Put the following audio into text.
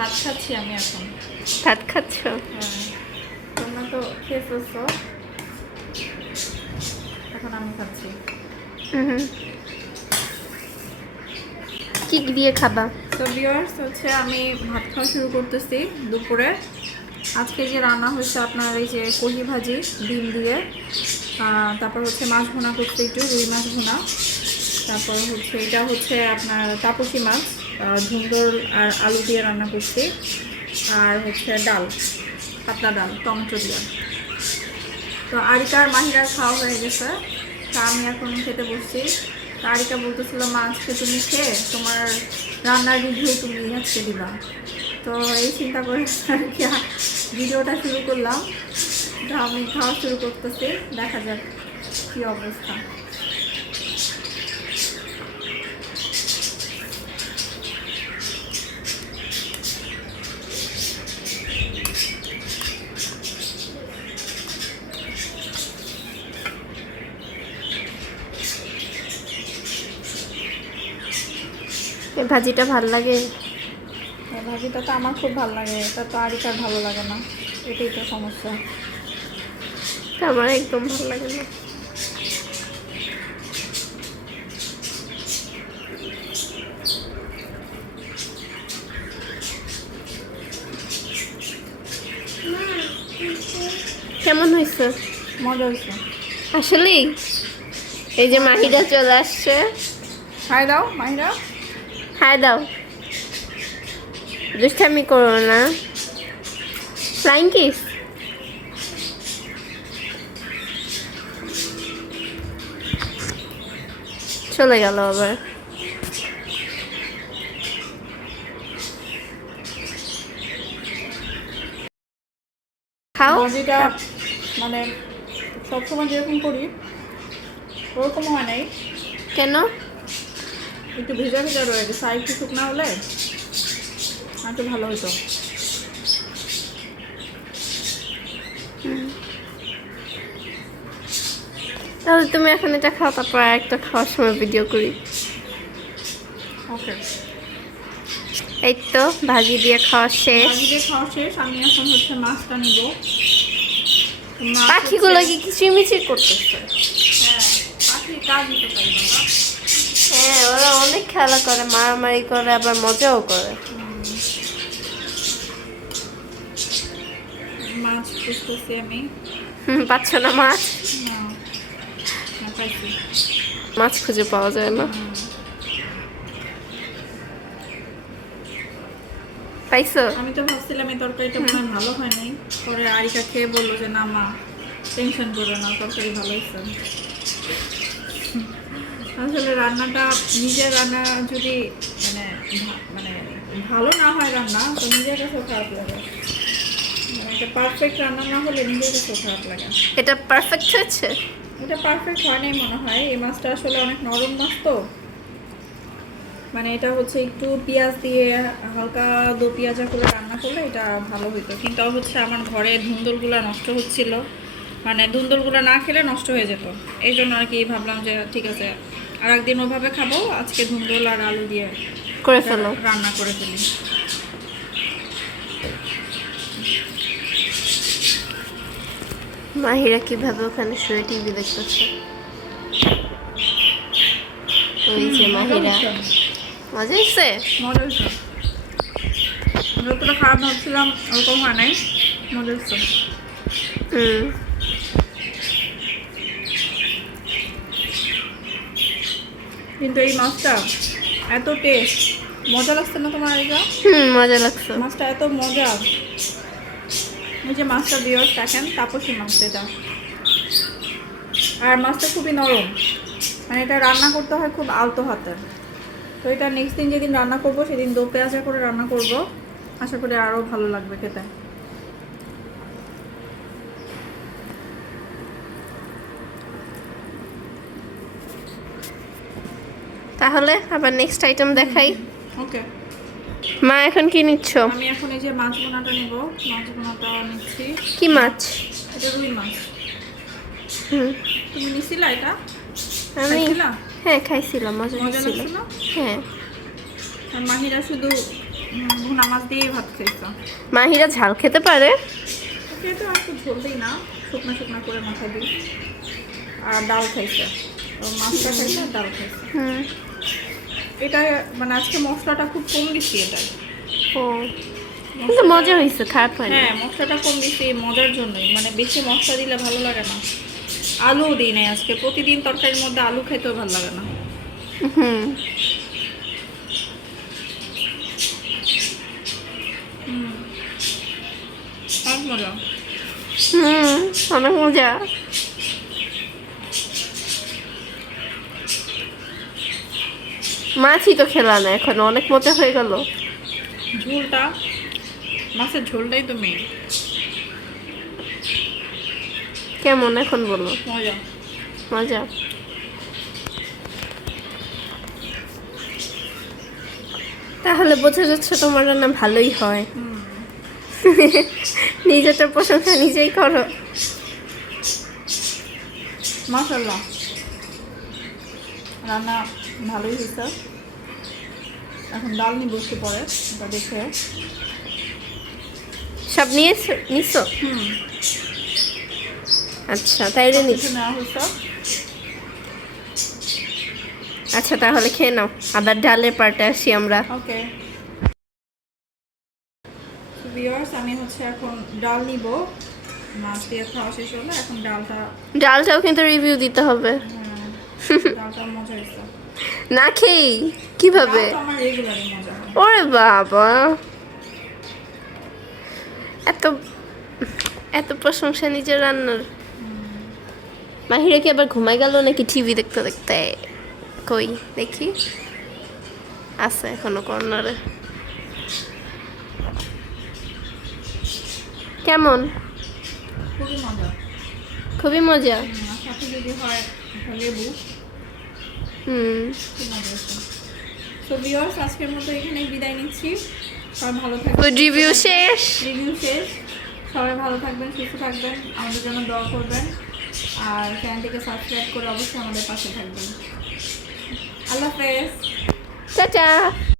ভাত খাচ্ছি আমি এখন। ভাত খাচ্ছ? হ্যাঁ। তোমরা তো খেয়ে ফেলছো। এখন আমি খাচ্ছি। কি দিয়ে খাবা? তো ভিউয়ার্স হচ্ছে আমি ভাত খাওয়া শুরু করতেছি দুপুরে। আজকে যে রান্না হয়েছে আপনার এই যে কহি ভাজি ডিম দিয়ে। তারপর হচ্ছে মাছ ভুনা করতে একটু রুই মাছ ভুনা। তারপর হচ্ছে এটা হচ্ছে আপনার তাপসি মাছ। আহ, ঝুন্দর আর আলু দিয়ে রান্না করছি। আর হচ্ছে ডাল পাতলা ডাল টমেটো দিয়ে। তো আরিকার মাহিরার খাওয়া হয়ে গেছে। তা আমি এখন খেতে বসছি। তা আরিকা বলতেছিল মা আজকে তুমি খেয়ে তোমার রান্নার রিভিউ তুমি আজকে দিবা। তো এই চিন্তা করে আর কি ভিডিওটা শুরু করলাম। তো আমি খাওয়া শুরু করতেছি। দেখা যাক কী অবস্থা। এই ভাজিটা ভালো লাগে। এই ভাজিটা তো আমার খুব ভালো লাগে। এটা তো আর আরিকার ভালো লাগে না। এটাই তো সমস্যা। আমার একদম ভালো লাগে না। কেমন হয়েছে? মজা হয়েছে। আসলেই? এই যে মাহিরা চলে আসছে। খাই দাও মাহিরা হাই দাও। দুষ্টামি করো না। ফ্লাইং কিস চলে গেল আবার। খাও। ভাজিটা মানে সবসময় যেরকম করি ওরকম হয় নাই। কেন? একটু ভেজা ভেজা রয়ে গেছে আর একটু শুকনা হলে আর একটু ভালো হতো তাহলে তুমি এখন এটা খাও তারপর একটা খাওয়ার সময় ভিডিও করি। ওকে এই তো ভাজি দিয়ে খাওয়া শেষ। ভাজি দিয়ে খাওয়া শেষ আমি এখন হচ্ছে মাছটা নিব। মাছ পাখিগুলো কি কিচিরমিচির করতেছে? হ্যাঁ পাখির কাজই তো তাই বাবা। হ্যাঁ ওরা অনেক খেলা করে মারামারি করে আবার মজাও করে। মাছ খুঁজতেছি আমি। পাচ্ছ না মাছ? মাছ খুঁজে পাওয়া যায় না। পাইছো? আমি তো ভাবছিলাম এই তরকারিটা মনে ভালো হয় নাই। পরে আরিকা খেয়ে বলল যে না মা টেনশন করো না তরকারি ভালো হয়েছে। আসলে রান্নাটা নিজের রান্না যদি মানে মানে ভালো না হয় রান্না তো নিজের কাছেও খারাপ লাগে। মানে একটা পারফেক্ট রান্না না হলে নিজের কাছেও খারাপ লাগে। এটা পারফেক্ট হয়েছে? এটা পারফেক্ট হয় নাই মনে হয়। এই মাছটা আসলে অনেক নরম মাছ তো। মানে এটা হচ্ছে একটু পেঁয়াজ দিয়ে হালকা দো পেঁয়াজা করে রান্না করলে এটা ভালো হইতো। কিন্তু হচ্ছে আমার ঘরে ধুন্দলগুলো নষ্ট হচ্ছিল। মানে ধুন্দলগুলো না খেলে নষ্ট হয়ে যেত। এই জন্য আর কি ভাবলাম যে ঠিক আছে আর একদিন ওভাবে খাব আজকে ধুন্দল আর আলু দিয়ে করে ফেলো। রান্না করে ফেলি। মাহিরা কীভাবে ওখানে শুয়ে টিভি দেখতেছে? ওই যে মাহিরা। মজা হয়েছে। মজা হয়েছে? খারাপ ভাবছিলাম ওরকম হয় নাই। মজা হচ্ছে হুম। কিন্তু এই মাছটা এত টেস্ট মজা লাগছে না তোমার এটা? হুম মজা লাগছে। মাছটা এত মজা। এই যে মাছটা দিয়ে দেখেন তাপসী মাছ এটা। আর মাছটা খুবই নরম। মানে এটা রান্না করতে হয় খুব আলতো হাতে। তো এটা নেক্সট দিন যেদিন রান্না করব সেদিন দো পেঁয়াজা করে রান্না করব। আশা করি আরও ভালো লাগবে খেতে। তাহলে আবার নেক্সট আইটেম দেখাই। ওকে মা এখন কি নিচ্ছ? আমি এখন এই যে মাছ বোনাটা নেব। মাছ বোনাটা নিচ্ছি। কি মাছ? এটা রুই মাছ। হুম। তুমি নিছিলা এটা? আমি? হ্যাঁ খাইছিলাম মজা মজা হয়েছিল হ্যাঁ। আর মাহিরা শুধু ভুনা মাছ দিয়েই ভাত খাইছো। মাহিরা ঝাল খেতে পারে? ওকে তো আর ঝোল দিই না। শুকনো শুকনো করে মাথায় দিই। আর ডাল খাইছে। মাছটা খাইছে আর ডাল খাইছে। হুম। এটা মানে আজকে মশলাটা খুব কম দিচ্ছি এটা। ও কিন্তু মজা হয়েছে খারাপ হয়নি। হ্যাঁ মশলাটা কম দিচ্ছি মজার জন্যই। মানে বেশি মশলা দিলে ভালো লাগে না। আলুও দিই নাই আজকে। প্রতিদিন তরকারির মধ্যে আলু খেতেও ভালো লাগে না। হুম। হুম। অনেক মজা। হুম অনেক মজা। মাছই তো খেলা না এখন অনেক মজা হয়ে গেল। ঝোলটা? মাছের ঝোলটাই তো মেন কেমন এখন বলো? মজা। মজা। তাহলে বোঝা যাচ্ছে তোমার রান্না ভালোই হয়। হুম। নিজের প্রশংসা নিজেই করো। মাশাল্লাহ রান্না ভালোই হয়েছে। এখন ডাল নিয়ে বসতে পরে ওটা দেখে। সব নিয়ে হুম। আচ্ছা তাইলে নি নেওয়া হয়েছে। আচ্ছা তাহলে খেয়ে নাও। আবার ডালের পার্টে আসি আমরা। ওকে। ভিউয়ার্স আমি হচ্ছে এখন ডাল নিব। মাছ দিয়ে খাওয়া শেষ হলো এখন ডালটা ডালটাও কিন্তু রিভিউ দিতে হবে। হ্যাঁ, ডালটা মজা হয়েছে। না খেয়েই? কীভাবে? ওরে বাবা। এত এত প্রশংসা নিজের রান্নার। মাহিরা কি আবার ঘুমাই গেল নাকি টিভি দেখতে দেখতে? কই দেখি। আছে এখনও কর্নারে। কেমন? খুবই মজা। খুবই মজা। হয় লেবু। হুম। তো ভিউয়ার্স আজকের মতো এখানেই বিদায় নিচ্ছি। সবাই ভালো থাকবেন। ফুড রিভিউ শেষ। রিভিউ শেষ। সবাই ভালো থাকবেন সুস্থ থাকবেন আমাদের জন্য দোয়া করবেন। আর চ্যানেলটিকে সাবস্ক্রাইব করে অবশ্যই আমাদের পাশে থাকবেন। আল্লাহ হাফেজ। চাচা